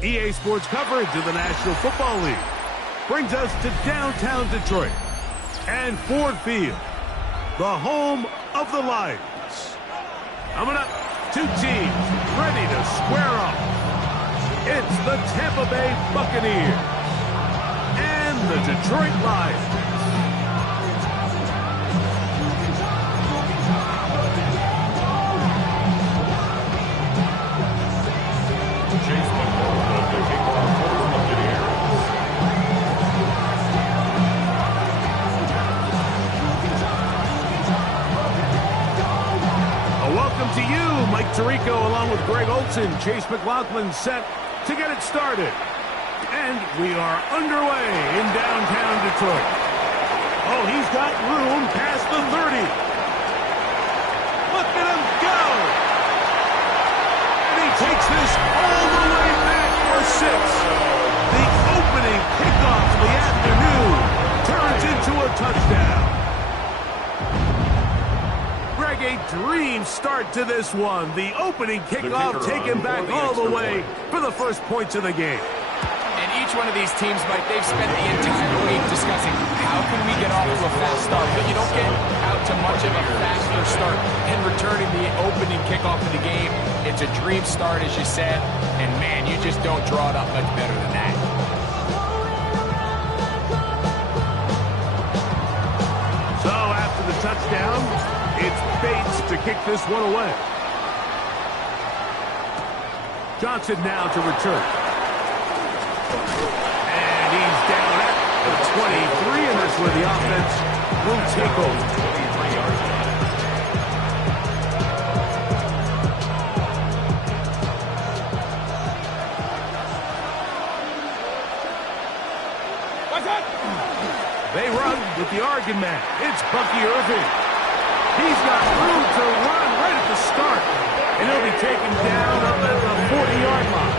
EA Sports coverage of the National Football League brings us to downtown Detroit and Ford Field, the home of the Lions. Coming up, two teams ready to square off. It's the Tampa Bay Buccaneers and the Detroit Lions. Welcome to you, Mike Tirico, along with Greg Olson. Chase McLaughlin set to get it started. And we are underway in downtown Detroit. Oh, he's got room past the 30. Look at him go! And he takes this all the way back for 6. The opening kickoff of the afternoon turns into a touchdown. A dream start to this one. The opening kickoff taken back all the way for the first points of the game. And each one of these teams, Mike, they've spent the entire week discussing how can we get off to a fast start. But you don't get out to much of a faster start in returning the opening kickoff of the game. It's a dream start, as you said. And, man, you just don't draw it up much better than that. So after the touchdown, it's Bates to kick this one away. Johnson now to return. And he's down at the 23, and that's where the offense will take over. 23 yards. What's that? They run with the Oregon man. It's Bucky Irving. He's got room to run right at the start. And he'll be taken down up at the 40-yard line.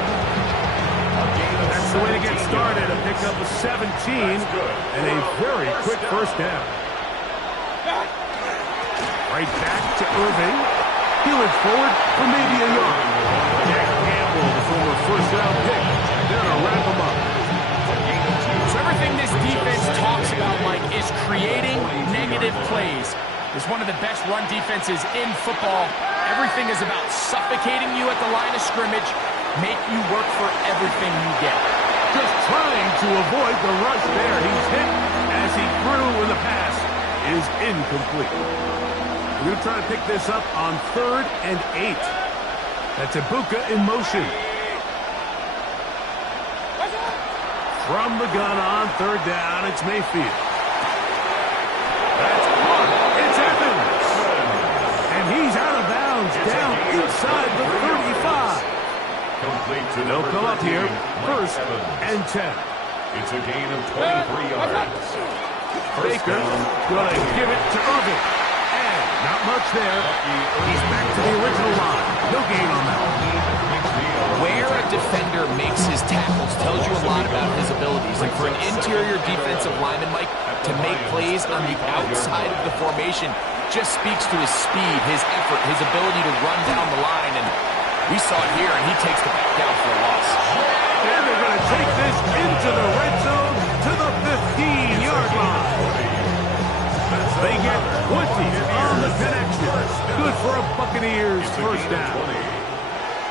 That's the way to get started. A pickup of 17 and a very quick first down. Right back to Irving. Heeling forward for maybe a yard. Jack Campbell, the former first-round pick. They're going to wrap him up. So everything this defense talks about, Mike, is creating negative plays. It's one of the best run defenses in football. Everything is about suffocating you at the line of scrimmage, make you work for everything you get. Just trying to avoid the rush there. He's hit as he threw, and the pass is incomplete. We're going to try to pick this up on 3rd and 8. That's Ibuka in motion. From the gun on 3rd down, it's Mayfield. That's caught. It's Evans. And he's out of bounds, down inside the 35. They'll come up here, 1st and 10. It's a gain of 23 yards. Baker going to give it to Irving. And not much there. He's back to the original line. No gain on that. Where a defender makes his tackles tells you a lot about his abilities. And for an interior defensive lineman, Mike, to make plays on the outside of the formation just speaks to his speed, his effort, his ability to run down the line. And we saw it here, and he takes the back down for a loss. And they're going to take this into the red zone to the 15-yard line. They get 20 on the connection. Good for a Buccaneers first down.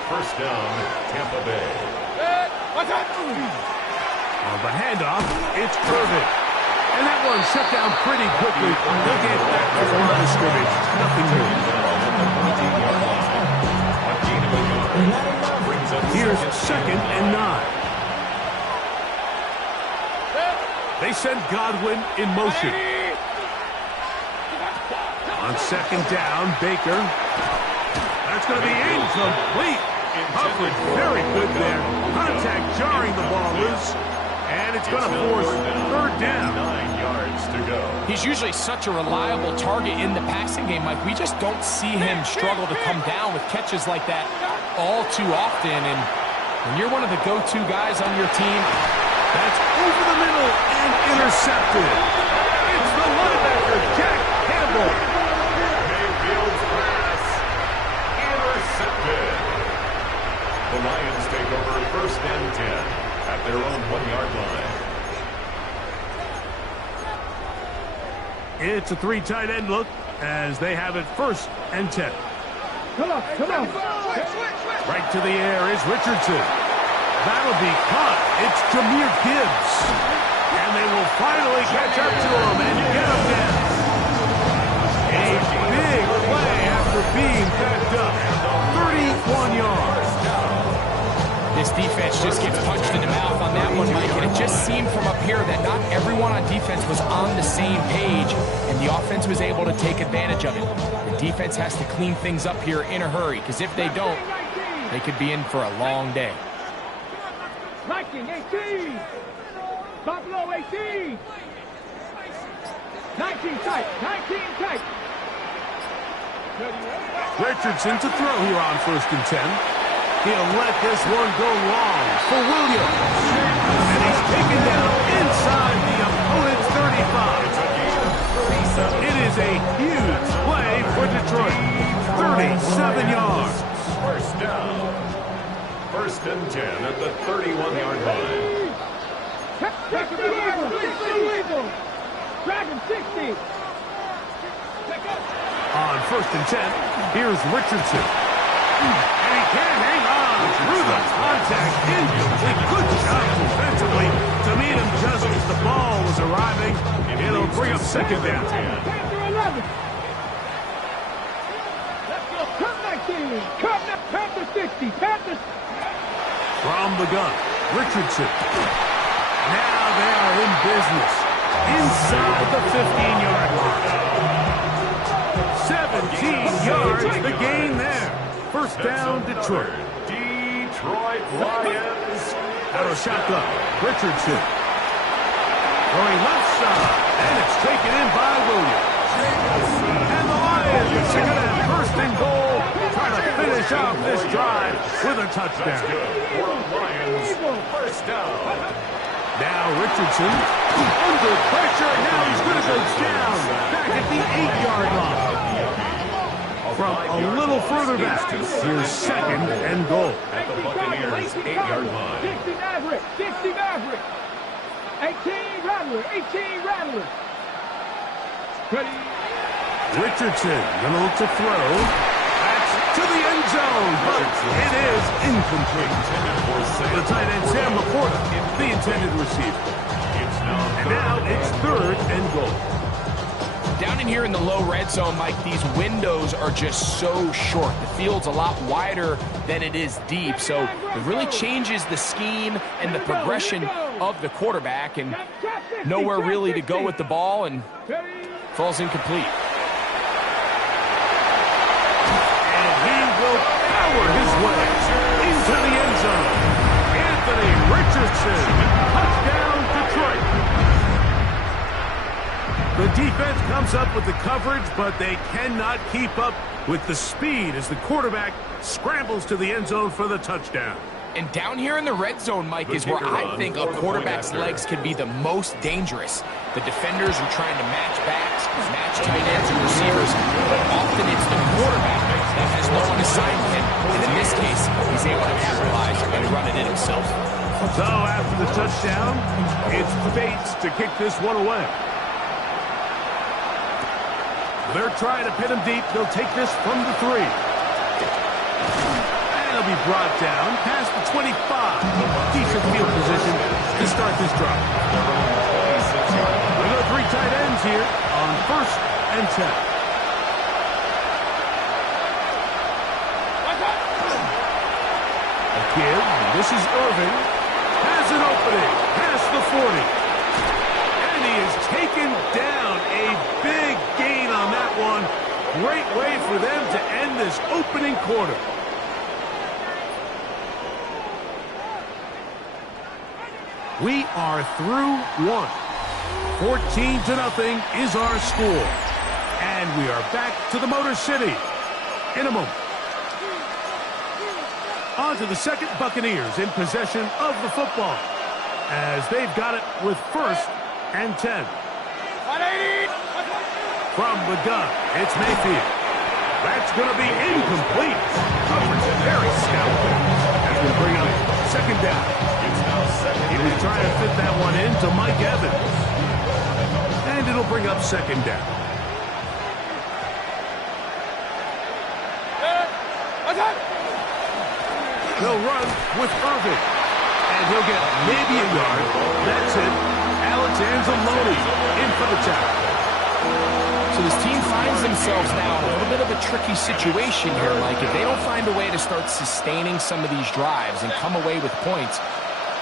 First down, Tampa Bay. On the handoff, it's Irving. And that one shut down pretty quickly. They'll get back to the line of scrimmage. Nothing new. Brings Here's 2nd and 9. They send Godwin in motion. On 2nd down, Baker. That's going to be incomplete. Coverage very good there. Contact jarring the ball loose. And it's going to force 3rd down. 9 yards to go. He's usually such a reliable target in the passing game, Mike. We just don't see him struggle to come down with catches like that all too often. And when you're one of the go-to guys on your team, that's over the middle and intercepted. It's the linebacker, Jack Campbell. Mayfield's pass intercepted. The Lions take over 1st and 10 at their own 1-yard line. It's a 3 tight end look as they have it 1st and 10. Come on. Right to the air is Richardson. That'll be caught. It's Jahmyr Gibbs. And they will finally catch up to him and get him down. A big play after being backed up. 31 yards. this defense just gets punched in the mouth on that one, Mike. And it just seemed from up here that not everyone on defense was on the same page, and the offense was able to take advantage of it. The defense has to clean things up here in a hurry, because if they don't, they could be in for a long day. 19, 18. Buffalo 18. 19 tight. 19 tight. Richardson to throw here on 1st and 10. He'll let this one go long for Williams. And he's taken down inside the opponent's 35. It is a huge play for Detroit. 37 yards. First down. 1st and 10 at the 31-yard line. Dragon 60. On 1st and 10, here's Richardson. And he can't hang on through the contact. Incomplete. Good job defensively to meet him just as the ball was arriving. It'll bring up 2nd down. Panther 11. Let's go. Cut 19. Panther 60. Panther. From the gun, Richardson. Now they are in business. Inside the 15-yard line. 17 yards, the gain there. 1st down, Detroit. Detroit Lions. Out of shotgun, Richardson. Going left side, and it's taken in by Williams. And the Lions are going to have 1st and goal, trying to finish off this drive with a touchdown. For the Lions, 1st down. Now Richardson under pressure, and now he's going to go down back at the 8-yard line. From a little further back, here's 2nd and goal. At the Buccaneers' 8-yard line. 60 Maverick. 60 Maverick. 18 Rattler. 18 Rattler. Ready. Richardson gonna look to throw. That's to the end zone, but it is incomplete. The tight end Sam Laporta, the intended receiver. And now it's 3rd and goal. Down in here in the low red zone, Mike, these windows are just so short. The field's a lot wider than it is deep, so it really changes the scheme and the progression of the quarterback, and nowhere really to go with the ball, and falls incomplete. And he will power his way into the end zone. Anthony Richardson, touchdown Detroit. The defense comes up with the coverage, but they cannot keep up with the speed as the quarterback scrambles to the end zone for the touchdown. And down here in the red zone, Mike, is where I think a quarterback's legs can be the most dangerous. The defenders are trying to match backs, match tight ends and receivers, but often it's the quarterback that has no one assigned to him. And in this case, he's able to capitalize and run it in himself. So after the touchdown, it's Bates to kick this one away. They're trying to pin him deep. They'll take this from the 3. And he'll be brought down past the 25. Decent field position to start this drive. We go 3 tight ends here on 1st and 10. A give. This is Irving. Has an opening. Past the 40. And he is taken down. A big gain on that one. Great way for them to end this opening quarter. We are through one. 14-0 is our score. And we are back to the Motor City in a moment. On to the second, Buccaneers in possession of the football as they've got it with 1st and 10. From the gun, it's Mayfield. That's going to be incomplete. Coverage very stout. That's going to bring up 2nd down. He was trying to fit that one into Mike Evans. And it'll bring up 2nd down. They'll run with Irving. And he'll get maybe a yard. That's it. Alex Anzalone in for the tackle. So this team finds themselves now in a little bit of a tricky situation here, Mike. If they don't find a way to start sustaining some of these drives and come away with points,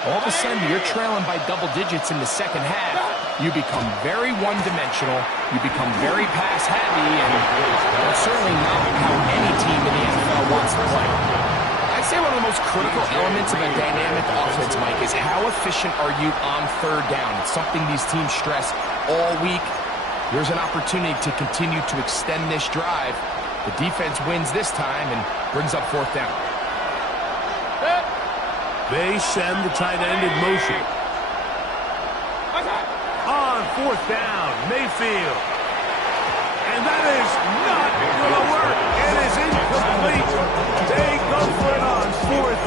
all of a sudden you're trailing by double digits in the second half. You become very one-dimensional. You become very pass-heavy, and that's certainly not how any team in the NFL wants to play. I'd say one of the most critical elements of a dynamic offense, Mike, is how efficient are you on 3rd down. It's something these teams stress all week. There's an opportunity to continue to extend this drive. The defense wins this time and brings up 4th down. They send the tight end in motion. On 4th down, Mayfield. And that is not going to work. It is incomplete. They go for it on 4th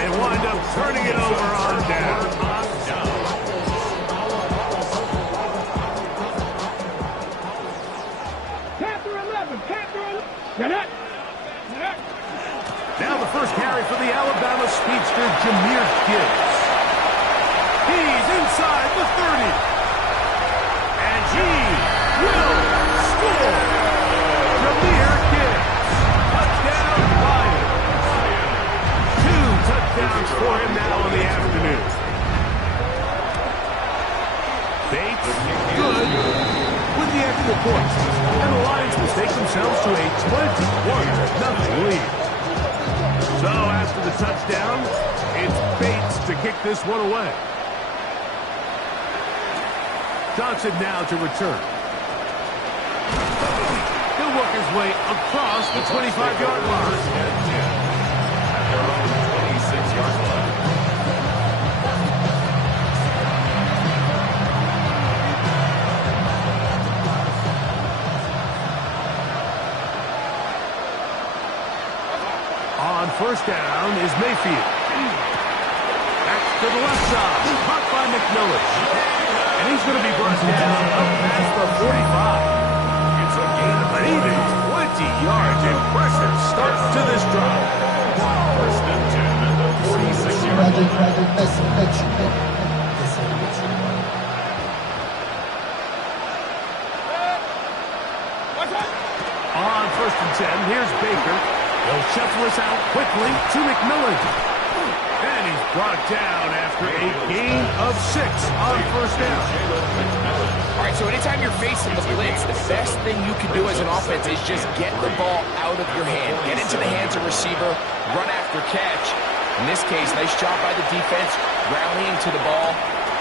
and wind up turning it over on down. Now the first carry for the Alabama speedster, Jahmyr Gibbs. He's inside the 30. And he will score. Jahmyr Gibbs. Touchdown, Lions. 2 touchdowns for him now in the afternoon. Bates, good with the extra point. And the Lions will take themselves to a 21-0 lead. So after the touchdown, it's Bates to kick this one away. Johnson now to return. He'll work his way across the 25-yard line. At their own 26-yard line. On 1st down is Mayfield. Back to the left side. Caught by McMillan. And he's going to be brought down up past the 45. It's a gain of an even 20 yards. Impressive start to this drive. 1st and 10 at the 46-yard line. On 1st and 10, here's Baker. They'll shuffle us out quickly to McMillan. And he's brought down after a gain of 6 on 1st down. All right, so anytime you're facing the blitz, the best thing you can do as an offense is just get the ball out of your hand. Get into the hands of receiver, run after catch. In this case, nice job by the defense, rallying to the ball.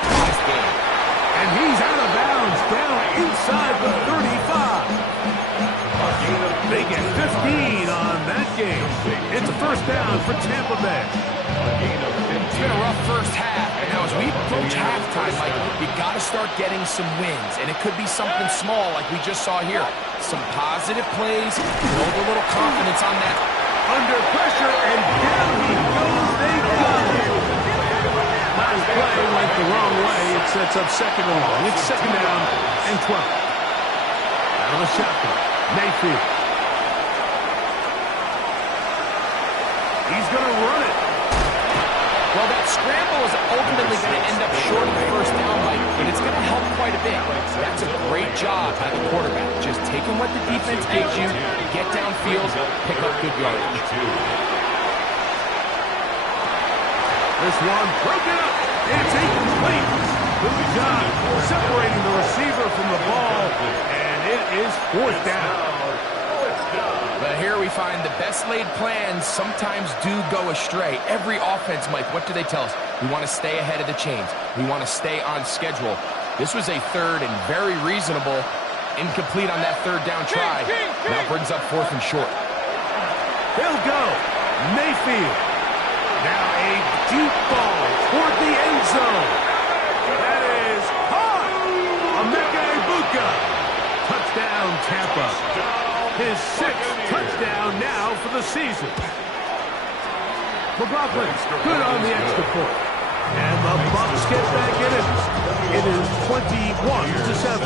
Nice game. And he's out of bounds, down inside the 35. They get 15 on that game. It's a 1st down for Tampa Bay. It's been a rough first half, and now as we approach halftime, Mike, you got to start getting some wins, and it could be something small like we just saw here. Some positive plays, build a little confidence on that. Under pressure, and down he goes. They got him. Last play went the wrong way. It sets up 2nd and long. It's 2nd down and 12. Out of the shotgun, Mayfield. He's going to run it. Well, that scramble is ultimately going to end up short of the 1st down, Mike, but it's going to help quite a bit. That's a great job by the quarterback. Just taking what the defense gives you, get downfield, pick up good yardage. This one broken up. It's incomplete. Good job separating the receiver from the ball, and it is fourth down. But here we find the best laid plans sometimes do go astray. Every offense, Mike, what do they tell us? We want to stay ahead of the chains. We want to stay on schedule. This was a third and very reasonable. Incomplete on that third down try. Now brings up fourth and short. They'll go. Mayfield. Now a deep ball toward the end zone. That is hot. Emeka Egbuka. Touchdown, Tampa. His sixth touchdown now for the season. McLaughlin good on the extra point. And the Bucs get back in it. It is 21-7.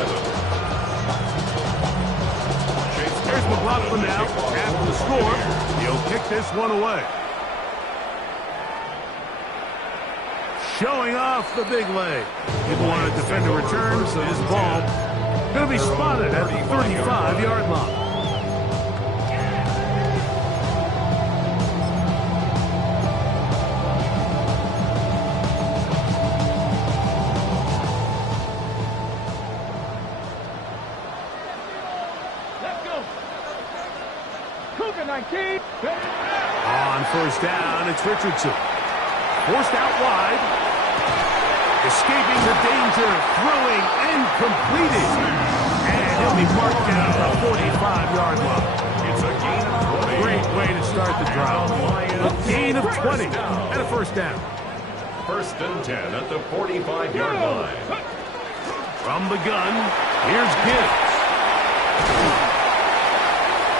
There's McLaughlin now after the score. He'll kick this one away. Showing off the big leg. People want to defend a return, so this ball going to be spotted at the 35-yard line. On first down, it's Richardson. Forced out wide. Escaping the danger, throwing and completing. And he'll be marked down at the 45-yard line. It's a gain of 20. Great way to start the drive. A gain of 20 and a first down. First and 10 at the 45-yard line. From the gun, here's Gibbs.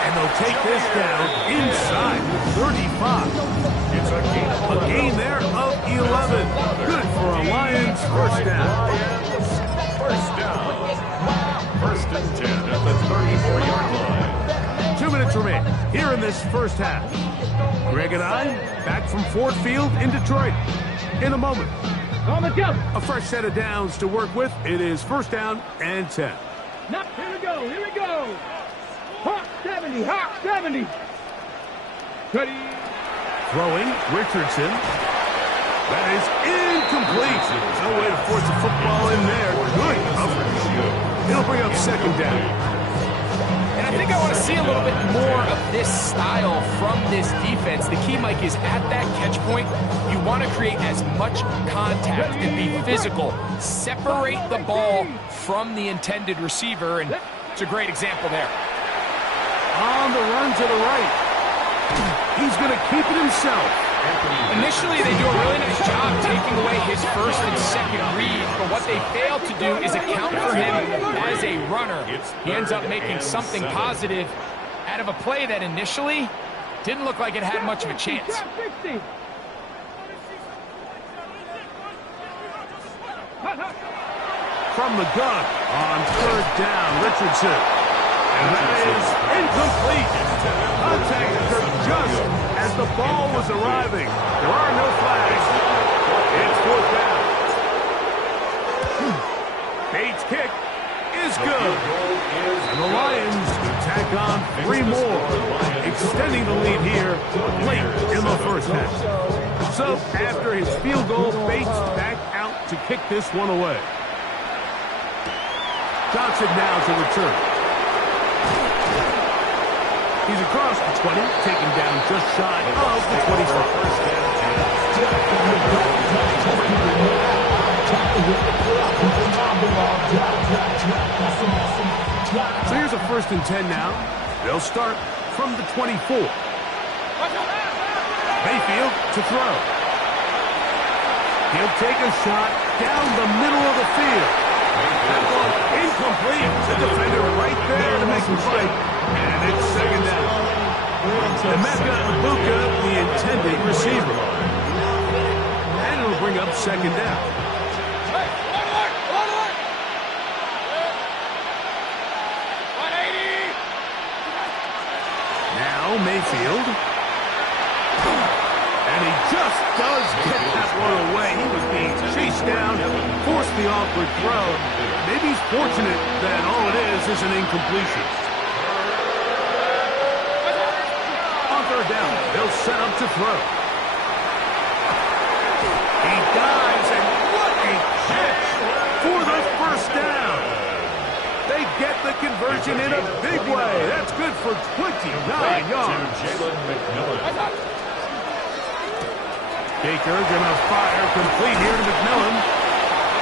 And they'll take this down inside the 35. It's A gain there of 11. Good for a Lions first down. First down. First and 10 at the 34-yard line. 2 minutes remain here in this first half. Greg and I back from Ford Field in Detroit. In a moment, a fresh set of downs to work with. It is first down and 10. Now, here we go. Hot 70, hot 70. Ready. Throwing, Richardson. That is incomplete. No way to force a football in there. Good coverage. He'll bring up second down. And I think I want to see a little bit more of this style from this defense. The key, Mike, is at that catch point, you want to create as much contact and be physical. Separate the ball from the intended receiver, and it's a great example there. On the run to the right. He's going to keep it himself. Initially, they do a really nice job taking away his first and second read, but what they fail to do is account for him as a runner. He ends up making something positive out of a play that initially didn't look like it had much of a chance. From the gun on third down, Richardson. And that is incomplete. Contact occurred just as the ball was arriving. There are no flags. It's fourth down. Bates' kick is good. And the Lions tack on 3 more, extending the lead here late in the first half. So after his field goal, Bates back out to kick this one away. Johnson now to return. He's across the 20, taken down just shy of the 25. So here's a first and 10 now. They'll start from the 24. Mayfield to throw. He'll take a shot down the middle of the field. That ball incomplete. The defender right there to make him fight. And it's second down. Emeka Egbuka, the intended receiver. And it'll bring up second down. Now Mayfield. And he just does get that one away. He was being chased down, forced the awkward throw. Maybe he's fortunate that all it is an incompletion. On third down, they'll set up to throw. guys, and what a catch for the first down. They get the conversion in a big way. That's good for 29 yards. Jalen McMillan. Baker gonna fire complete here to McMillan.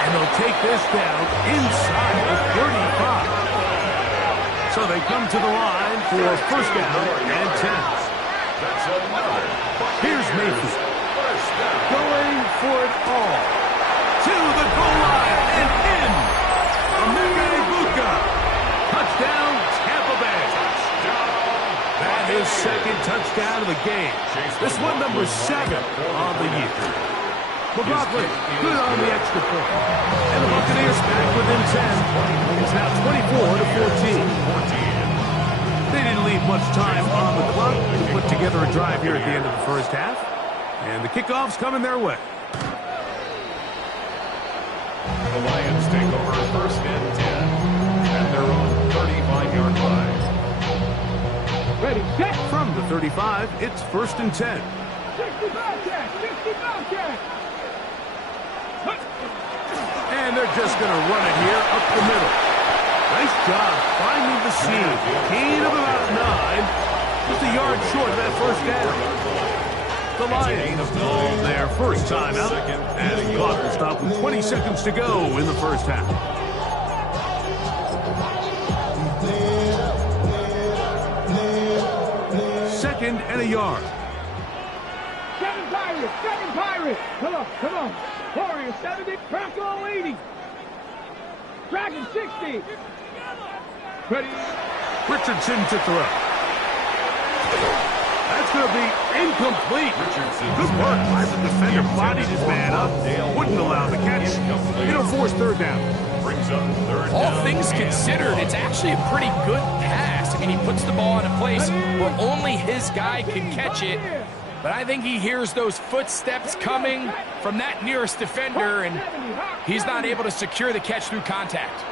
And they'll take this down inside the 35. So they come to the line for first down and 10. Here's Mayfield. Going for it all. To the goal line and in. Emeka Egbuka. Touchdown, Tampa Bay. That is second touchdown of the game. This one number 7 on the year. McLaughlin, good on the extra point. And the Buccaneers back within 10. It's now 24-14. They didn't leave much time on the clock to put together a drive here at the end of the first half. And the kickoff's coming their way. The Lions take over first and 10 at their own 35-yard line. Ready, set. From the 35, it's first and 10. 60 Bobcat, 60 Bobcat. And they're just going to run it here up the middle. Nice job finding the seam. Gain of about 9. Just a yard short of that first down. The Lions call their first time out as the clock will stop with 20 seconds to go in the first half. Second and a yard. 7 Pirates, 7 Pirates. Come on, come on. Warriors 70, Bronco 80. Dragon 60. Ready. Richardson to throw. That's going to be incomplete. Good work by the defender. Bodied his man up. Wouldn't allow the catch. It'll force third down. All things considered, it's actually a pretty good pass. I mean, he puts the ball in a place where only his guy can catch it. But I think he hears those footsteps coming from that nearest defender, and he's not able to secure the catch through contact.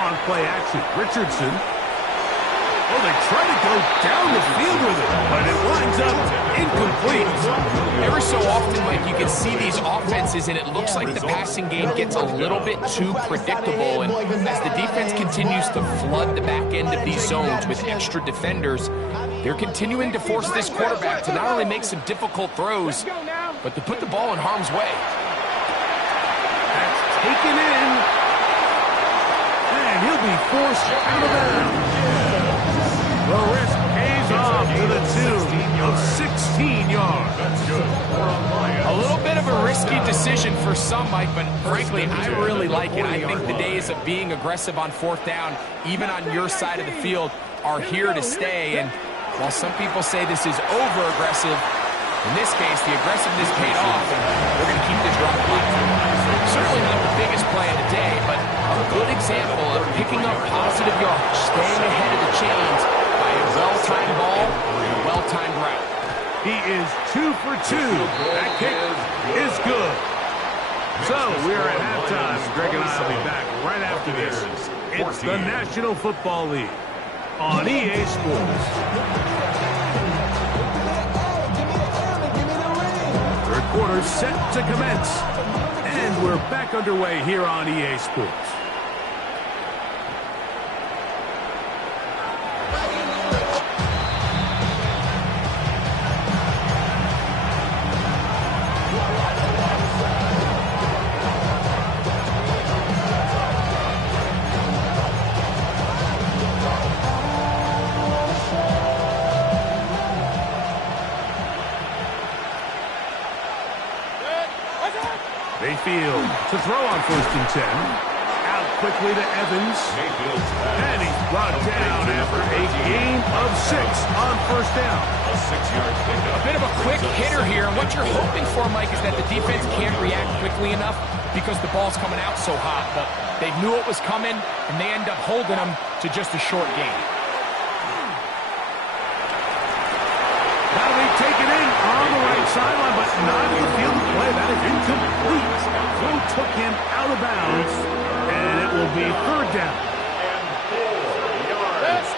On play action, Richardson. Oh, they try to go down the field with it, but it winds up incomplete. Every so often, Mike, you can see these offenses, and it looks like the passing game gets a little bit too predictable. And as the defense continues to flood the back end of these zones with extra defenders, they're continuing to force this quarterback to not only make some difficult throws, but to put the ball in harm's way. That's taken in. And he'll be forced out of bounds. The risk pays off to the tune of 16 yards. A little bit of a risky decision for some, Mike, but frankly, I really like it. I think the days of being aggressive on fourth down, even on your side of the field, are here to stay. And while some people say this is over-aggressive, in this case, the aggressiveness paid off, and we're going to keep this drive alive. Certainly not the biggest play of the day, but a good example of picking up positive yards, staying ahead of the chains by a well-timed ball and a well-timed route. He is 2 for 2. That kick is good. So we're at halftime. Greg and I will be back right after this. It's the National Football League on EA Sports. Third quarter set to commence. And we're back underway here on EA Sports. Mayfield to throw on first and 10. Out quickly to Evans. And he's brought down after a gain of 6 on first down. A bit of a quick hitter here. And what you're hoping for, Mike, is that the defense can't react quickly enough because the ball's coming out so hot. But they knew it was coming, and they end up holding them to just a short gain. That'll be taken in on the right sideline, but not in the field of play. That is incomplete. Throw took him out of bounds, and it will be third down.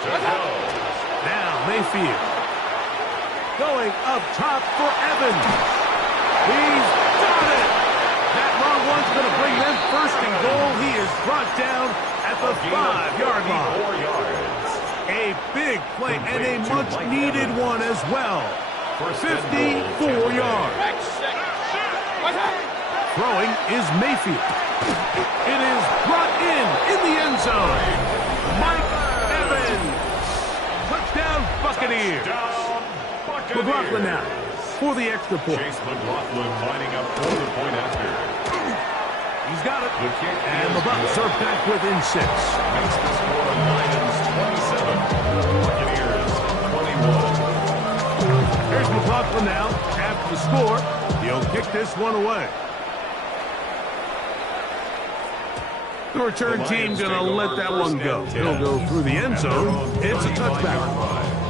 Now Mayfield. Going up top for Evans. He's got it. That long one's going to bring them first and goal. He is brought down at the 5-yard line. A big play and a much-needed one as well. 54 yards. Throwing is Mayfield. It is brought in the end zone. Mike Evans. Touchdown Buccaneers. McLaughlin now for the extra point. Chase McLaughlin lining up for the point after. He's got it. And the Bucs are back within 6. Makes the score Lions 27. Buccaneers 21. Here's McLaughlin now. After the score, he'll kick this one away. The return team going to let that one go. It'll go through the end zone. It's a touchback.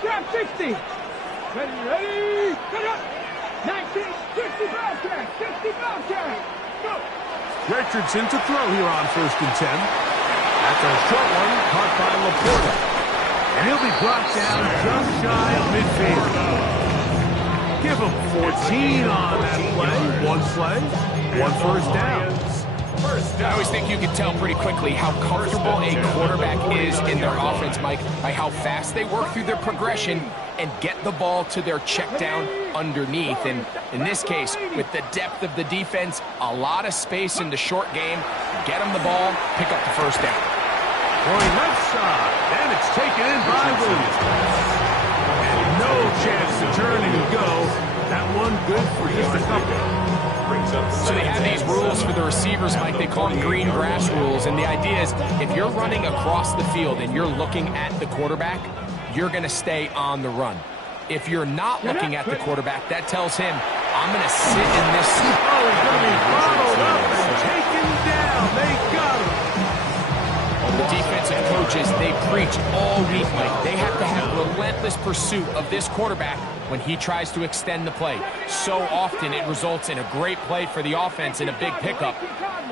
Trap 60. Ready. Get up. 19, 60 Bobcat. 60 Bobcat. Go. Richardson to throw here on 1st and 10. That's a short one caught by Laporta. And he'll be brought down just shy of midfield. Give him 14 on that play. One play, one first down. I always think you can tell pretty quickly how comfortable a quarterback is in their offense, Mike, by how fast they work through their progression and get the ball to their check down underneath. And in this case, with the depth of the defense, a lot of space in the short game, get them the ball, pick up the first down. Going left side, and it's taken in by Williams. And no chance to turn and go. That one good for just a couple. So they have these rules for the receivers, Mike. They call them green grass rules. And the idea is if you're running across the field and you're looking at the quarterback, you're going to stay on the run. If you're not looking at the quarterback, that tells him, I'm going to sit in this. Oh, he's going to be followed up and taken down. They got him. The defensive coaches, they preach all week, Mike. They have to have relentless pursuit of this quarterback when he tries to extend the play. So often it results in a great play for the offense and a big pickup.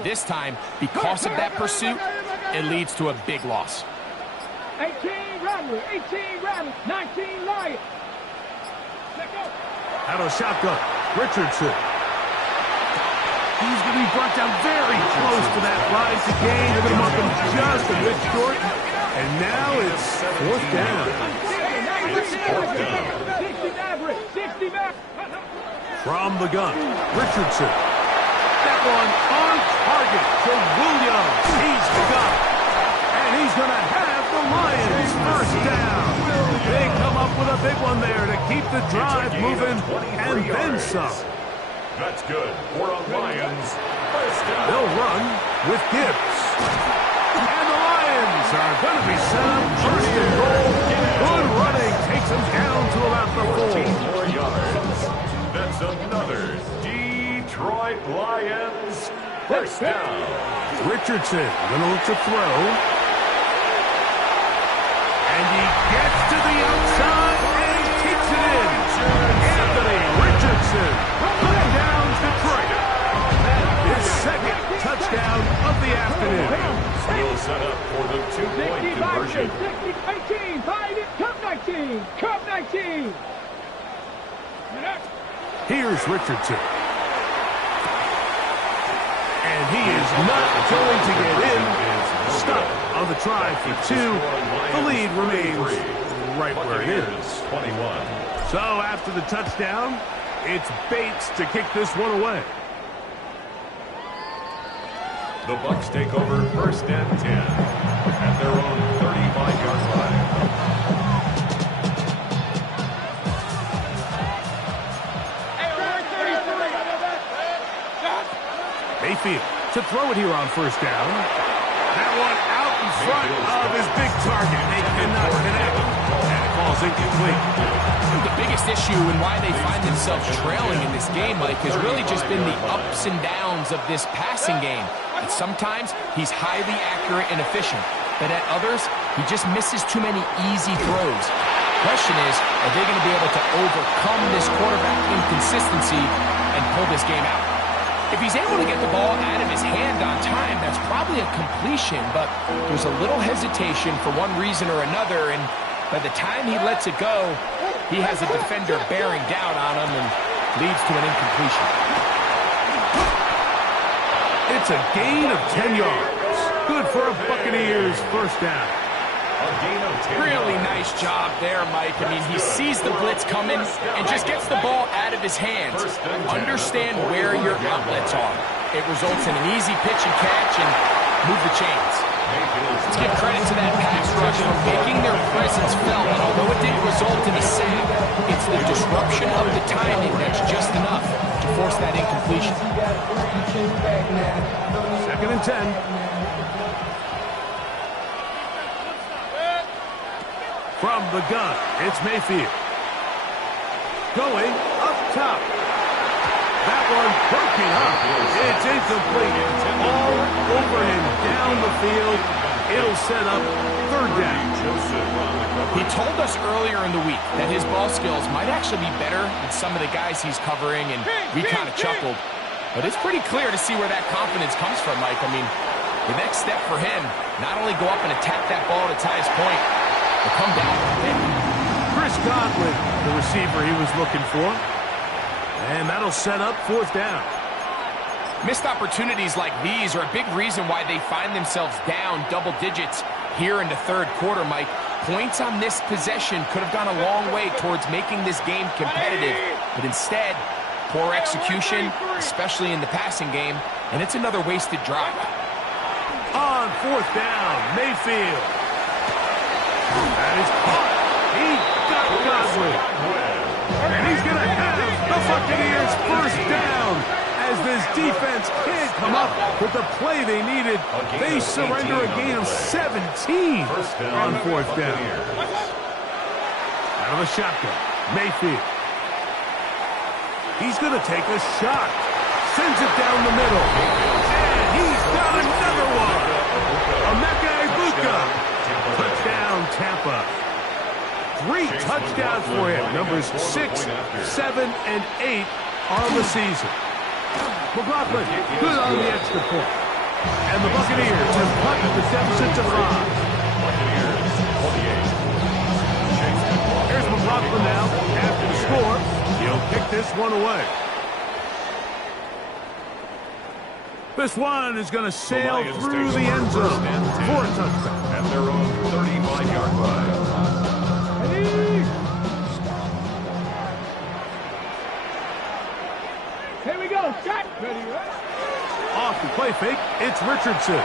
This time, because of that pursuit, it leads to a big loss. 18 Rattler, 18 Rattler, 19 Lion. Let go. Out of shotgun, Richardson. He's going to be brought down very close to that line to gain. They're going to mark him just a bit short. And now it's 4th down. From the gun, Richardson. That one on target to Williams. He's got it. And he's going to have the Lions first down. They come up with a big one there to keep the drive moving and then some. That's good for a Lions first down. They'll run with Gibbs. And the Lions are going to be set up first and goal. Good running takes them down to about the 4. 14 more yards. That's another Detroit Lions first down. Richardson going to look to throw. And he gets to the outside and he kicks it in. Anthony Richardson. Touchdown Detroit. His second touchdown of the afternoon. Still set up for the 2-point conversion. 18, 5, Cup 19, Cup 19. Here's Richardson. And he is not going to get in. Stop on the try for 2. The lead remains right where it is. 21. So after the touchdown, it's Bates to kick this one away. The Bucs take over 1st and 10 at their own 35-yard line. Mayfield to throw it here on 1st down. That one out in front of his big target. They cannot connect. And it falls incomplete. The biggest issue and why they find themselves trailing in this game, Mike, has really just been the ups and downs of this passing game. And sometimes he's highly accurate and efficient, but at others, he just misses too many easy throws. The question is, are they going to be able to overcome this quarterback inconsistency and pull this game out? If he's able to get the ball out of his hand on time, that's probably a completion, but there's a little hesitation for one reason or another, and by the time he lets it go, he has a defender bearing down on him and leads to an incompletion. It's a gain of 10 yards. Good for a Buccaneers first down. Really nice job there, Mike. I mean, he sees the blitz coming and just gets the ball out of his hands. Understand where your outlets are. It results in an easy pitch and catch and move the chains. Let's give credit to that pass rush for making their presence felt. And although it didn't result in a sack, it's the disruption of the timing that's just enough to force that incompletion. 2nd and 10. From the gun, it's Mayfield. Going up top. That one broken up. It's incomplete. All over him down the field. It'll set up 3rd down. He told us earlier in the week that his ball skills might actually be better than some of the guys he's covering, and we kind of chuckled. But it's pretty clear to see where that confidence comes from, Mike. I mean, the next step for him, not only go up and attack that ball at its highest point, but come down with it. Chris Godwin, the receiver he was looking for. And that'll set up 4th down. Missed opportunities like these are a big reason why they find themselves down double digits here in the 3rd quarter, Mike. Points on this possession could have gone a long way towards making this game competitive. But instead, poor execution, especially in the passing game, and it's another wasted drive. On 4th down, Mayfield. That is caught. He got Godwin. And he's going to have the Buccaneers first down as this defense can't come up with the play they needed. They surrender a gain of 17 on 4th down. Out of the shotgun, Mayfield. He's going to take a shot. Sends it down the middle. And he's got another one. Emeka Egbuka. Touchdown, Tampa. 3 touchdowns for him. Numbers 6, 7, and 8 on the season. McLaughlin, good on the extra point. And the Buccaneers have cut the deficit to 5. Here's McLaughlin now. After the score, he'll kick this one away. This one is going to sail through the end zone for a touchdown. At their own 35-yard line. Here we go. Shot. Ready, right? Off the play fake, it's Richardson.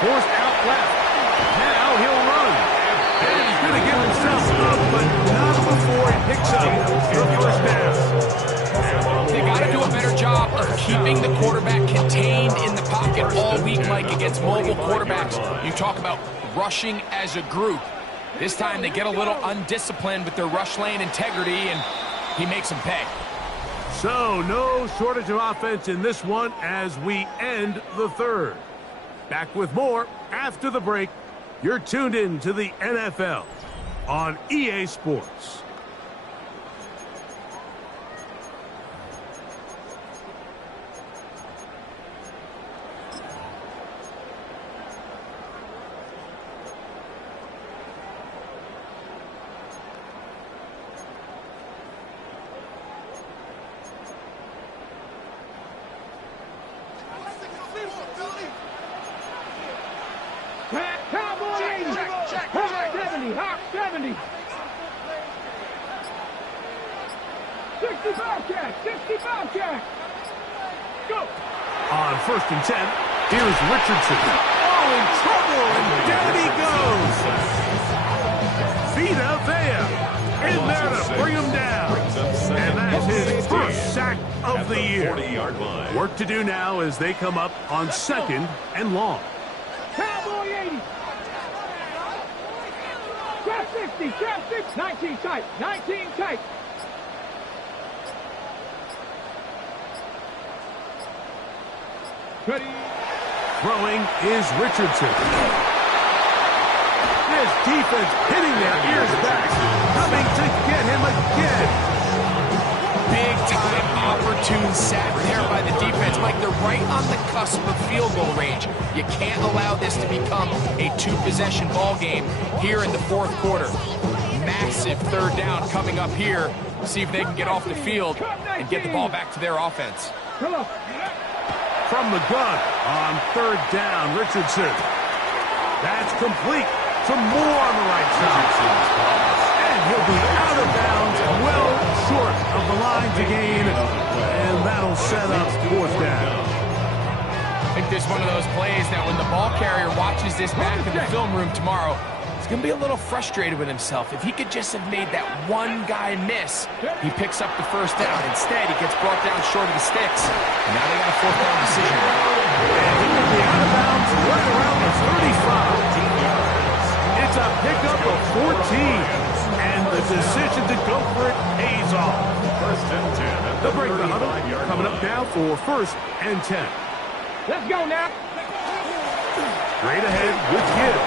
Forced out left. Now he'll run. And he's going to give himself up, but not before he picks up the first down. They got to do a better job of keeping the quarterback contained in the pocket all week, Mike, against mobile quarterbacks. You talk about rushing as a group. This time they get a little undisciplined with their rush lane integrity, and he makes them pay. So, no shortage of offense in this one as we end the 3rd. Back with more after the break. You're tuned in to the NFL on EA Sports. Cowboy 80. Hawk 70. Hawk 70. 60 Bobcat. 60 Bobcat. Go. On 1st and 10, here's Richardson. Oh, in trouble, and down he goes. Vita Vea in there to bring him down. And that's his first sack of the year. Work to do now as they come up on 2nd and long. Cowboy 80. Trap 60. Trap 60. 19 tight. 19 tight. Ready. Throwing is Richardson. This defense hitting their ears back. Coming to get him again. Big-time opportune sack there by the defense. Mike, they're right on the cusp of field goal range. You can't allow this to become a two-possession ball game here in the fourth quarter. Massive third down coming up here. See if they can get off the field and get the ball back to their offense. From the gun on third down, Richardson. That's complete. Some more on the right side. And he'll be out of bounds, well short of the line to gain. And that'll set up fourth down. I think this is one of those plays that when the ball carrier watches this back in the film room tomorrow, he's going to be a little frustrated with himself. If he could just have made that one guy miss, he picks up the first down. Instead, he gets brought down short of the sticks. And now they got a fourth down decision. And he will be out of bounds right around the 35. It's a pickup of 14. And the decision to go for it pays off. First and 10. They'll break the huddle. Coming up now for first and 10. Let's go now. Straight ahead with Gibbs.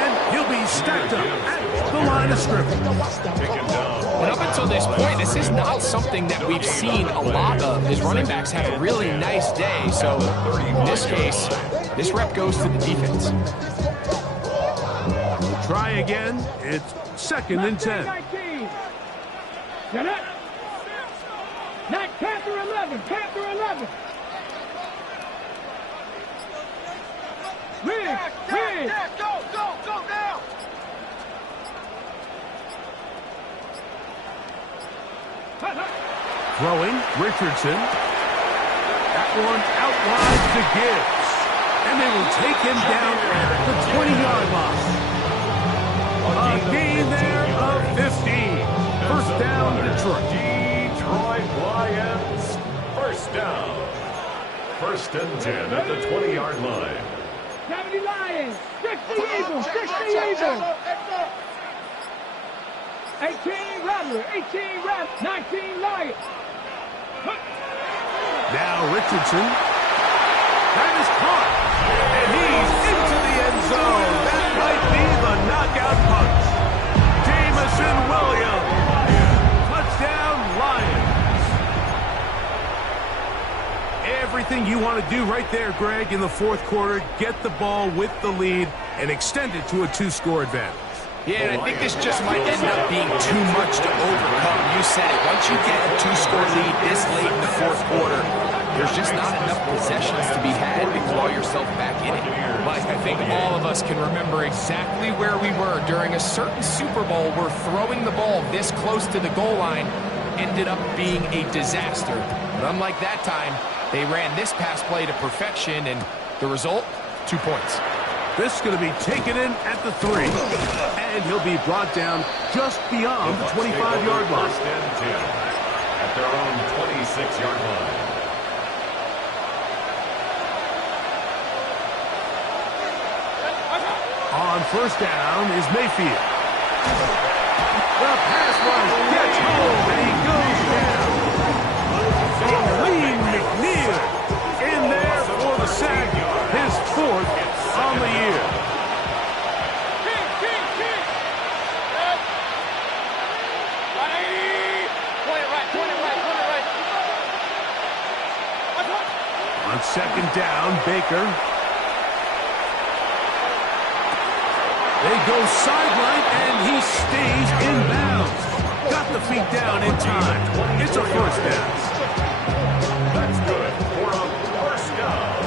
And he'll be stacked up at the line of scrimmage. And up until this point, this is not something that we've seen a lot of. His running backs have a really nice day. So in this case, this rep goes to the defense. Try again. It's second and 10. 19. Get up. Panther 11. Panther 11. Rig. Go now. Throwing, Richardson. That one out wide to Gibbs. And they will take him down at the 20-yard line. A gain there of 15. First down, Detroit. Detroit Lions. First down. First and 10 at the 20-yard line. 70 Lions. 60 Eagles. 60 Eagles. 18 Rattler. 18 Rattler. 19 Lions. Now Richardson. That is caught. And he's into the end zone. That might be the knockout punch. Jameson Williams. Touchdown Lions. Everything you want to do right there, Greg, in the fourth quarter. Get the ball with the lead and extend it to a two-score advantage. Yeah, and I think this just might end up being too much to overcome. You said it. Once you get a two-score lead this late in the fourth quarter, there's just not enough possessions to be had to claw yourself back in it. Mike, I think all of us can remember exactly where we were during a certain Super Bowl where throwing the ball this close to the goal line ended up being a disaster. But unlike that time, they ran this pass play to perfection, and the result, 2 points. This is going to be taken in at the 3. And he'll be brought down just beyond the 25-yard line. First and 10 at their own 26-yard line. On first down is Mayfield. The pass rush gets home, and he goes down. Lee McNeil in there for the sack, his fourth on the year. On second down, Baker. They go sideline, and he stays in bounds. Got the feet down in time. It's a first down. That's good for a first down.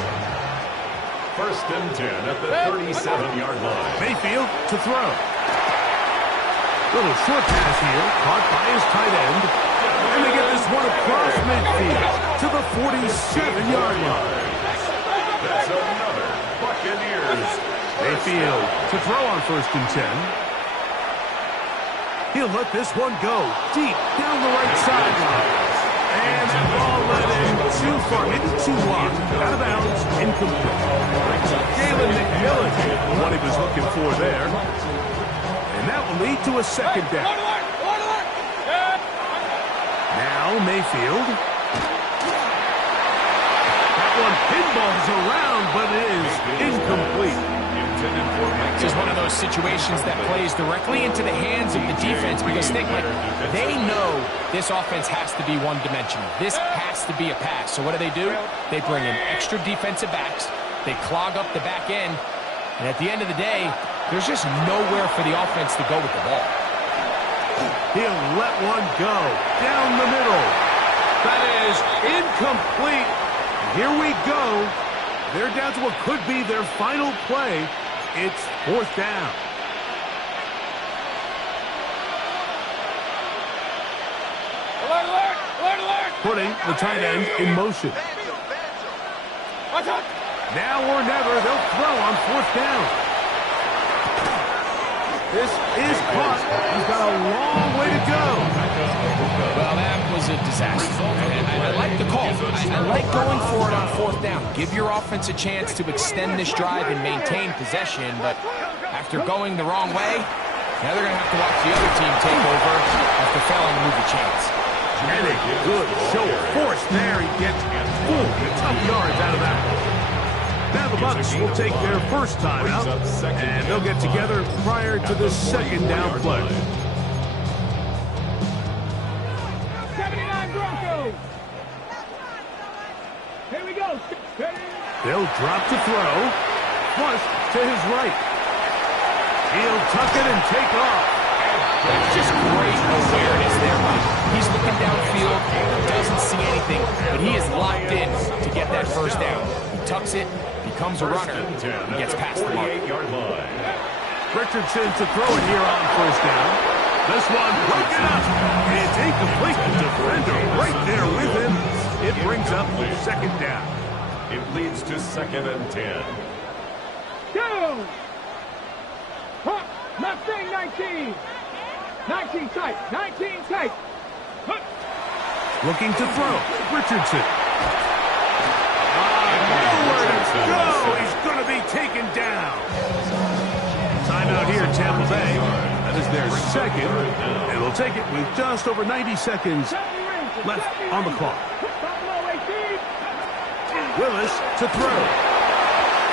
First and 10 at the 37-yard line. Mayfield to throw. Little short pass here, caught by his tight end. And they get this one across midfield to the 47-yard line. That's another Buccaneers. Mayfield to throw on first and 10. He'll let this one go deep down the right sideline. And that ball led in too far, maybe too wide. Out of bounds, incomplete. Jalen McMillan, what he was looking for there. And that will lead to a second down. Now Mayfield. That one pinballs around, but it is incomplete. This is one of those situations that plays directly into the hands of the defense because think, like, they know this offense has to be one-dimensional. This has to be a pass. So what do? They bring in extra defensive backs. They clog up the back end. And at the end of the day, there's just nowhere for the offense to go with the ball. He'll let one go down the middle. That is incomplete. Here we go. They're down to what could be their final play. It's 4th down. Alert, alert, alert, alert. Putting the tight end in motion. Watch out. Now or never, they'll throw on 4th down. This is caught. He's got a long way to go. Well, that was a disaster. I like the call. I like going for it on 4th down. Give your offense a chance to extend this drive and maintain possession, but after going the wrong way, now they're going to have to watch the other team take over after failing to move the chains. And a good show of force there. He gets 4 tough yards out of that one. Now the Bucs will take their first time out, and they'll get together prior to the 2nd down play. 79 Broncos. Here we go. They'll drop to throw. Flush to his right. He'll tuck it and take off. Just great awareness there, Mike. He's looking downfield, doesn't see anything, but he is locked in to get that first down. He tucks it, becomes a runner, and gets past the mark. Richardson to throw it here on 1st down. This one broken up. It's incomplete. The defender right there with him. It brings up 2nd down. It leads to 2nd and 10. Go. Hop. Mustang 19. 19 tight. 19 tight. Huh. Looking to throw. Richardson. Nowhere to go. He's going to be taken down. Timeout here, Tampa Bay. That is their 2nd. And they'll take it with just over 90 seconds left on the clock. Willis to throw.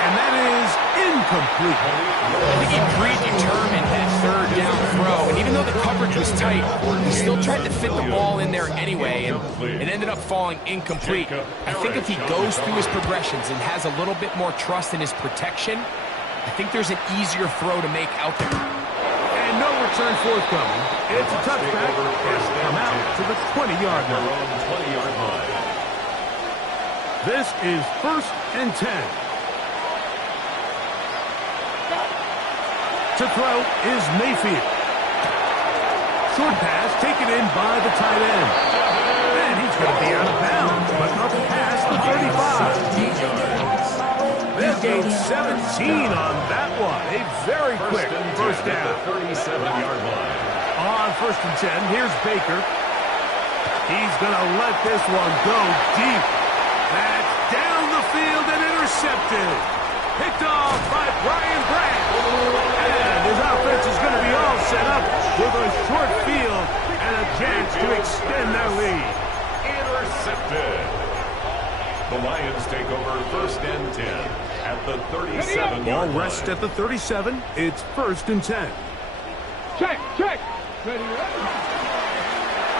And that is incomplete. I think he predetermined that 3rd down throw, and even though the coverage was tight, he still tried to fit the ball in there anyway, and it ended up falling incomplete. I think if he goes through his progressions and has a little bit more trust in his protection, I think there's an easier throw to make out there. And no return forthcoming. It's a touchback. It's come out to the 20-yard line. This is 1st and 10. To throw is Mayfield. Short pass taken in by the tight end. And he's going to be out of bounds, but up past the 35. They'll gain 17 on that one. A very quick 1st down. 37-yard line. On 1st and 10, here's Baker. He's going to let this one go deep. That's down the field and intercepted. Picked off by Brian Branch. And his offense is going to be all set up with a short field and a chance to extend their lead. Intercepted. The Lions take over 1st and 10 at the 37-yard Ball line. rests at the 37. It's 1st and 10. Check, check. Ready, ready.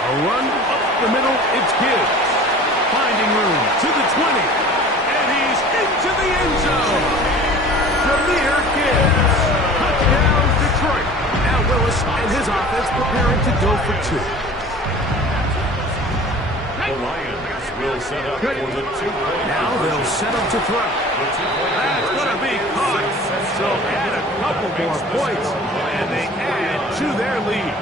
A run up the middle. It's Gibbs. Finding room to the 20. And he's into the end zone. Jahmyr Gibbs. Touchdown, Detroit. Now Willis and his offense preparing to go for 2. The Lions will set up for the 2-point. Now they'll set up to throw. That's going to be caught. So add a couple more points, and they add to their lead.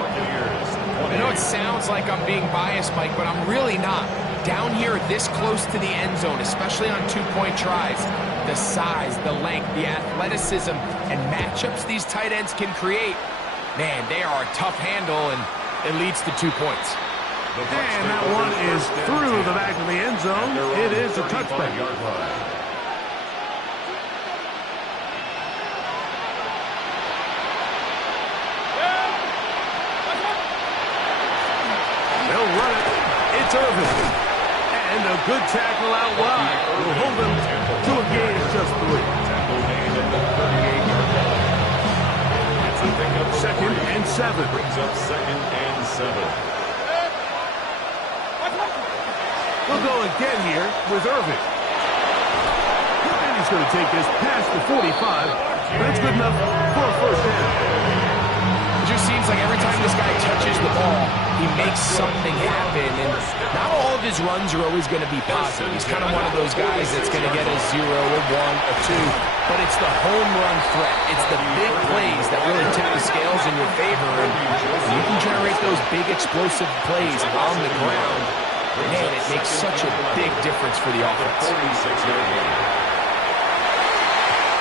I know it sounds like I'm being biased, Mike, but I'm really not. Down here this close to the end zone, especially on 2-point tries, the size, the length, the athleticism, and matchups these tight ends can create, man, they are a tough handle, and it leads to 2 points. And that one is through the back of the end zone. It is a touchback. They'll run it. It's Irvin. And a good tackle out wide will hold them to a gain of just 3. pick up 2nd and 7. Brings up 2nd and 7. We'll go again here with Irving. And he's going to take this past the 45. That's good enough for a first down. It just seems like every time this guy touches the ball, he makes something happen, and not all of his runs are always going to be positive. He's kind of one of those guys that's going to get a 0, a 1, a 2, but it's the home run threat. It's the big plays that really tip the scales in your favor, and you can generate those big explosive plays on the ground. Man, it makes such a big difference for the offense.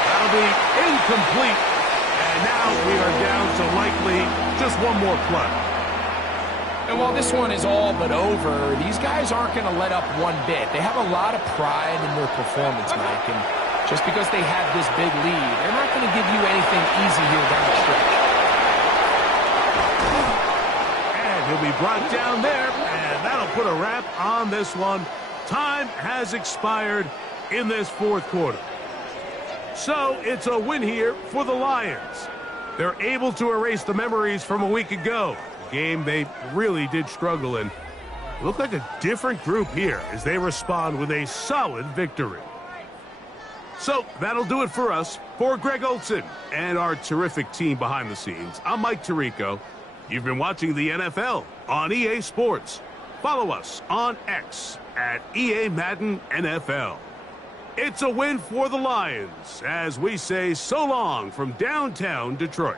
That'll be incomplete. And now we are down to likely just one more play. And while this one is all but over, these guys aren't going to let up one bit. They have a lot of pride in their performance, Mike. And just because they have this big lead, they're not going to give you anything easy here down the stretch. And he'll be brought down there, and that'll put a wrap on this one. Time has expired in this fourth quarter. So it's a win here for the Lions. They're able to erase the memories from a week ago. A game they really did struggle in. Look like a different group here as they respond with a solid victory. So that'll do it for us. For Greg Olsen and our terrific team behind the scenes, I'm Mike Tirico. You've been watching the NFL on EA Sports. Follow us on X at EA Madden NFL. It's a win for the Lions as we say so long from downtown Detroit.